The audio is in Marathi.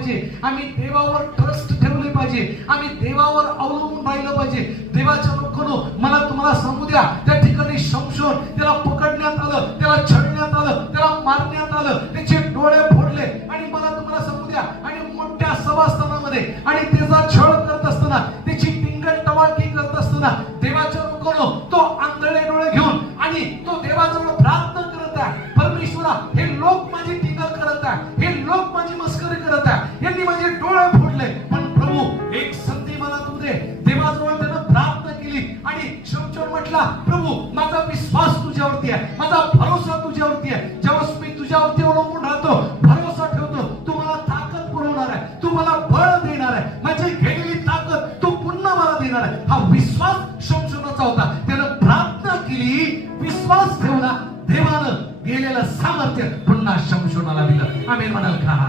पाहिजे, आम्ही देवावर ट्रस्ट ठेवले पाहिजे, आम्ही देवावर अवलंबून राहिलं पाहिजे. देवाच्या लोकांनो, मला तुम्हाला सांगू द्या, त्या ठिकाणी शमशोन त्याला पकडण्यात आलं, त्याला छळण्यात आलं, त्याला मारण्यात आलं, त्याचे डोळे फोडले. आणि मला तुम्हाला सांगू द्या, आणि मोठ्या सभास्थानामध्ये आणि त्याचा छळ करत असताना, त्याची टिंगल टवाळकी करत असताना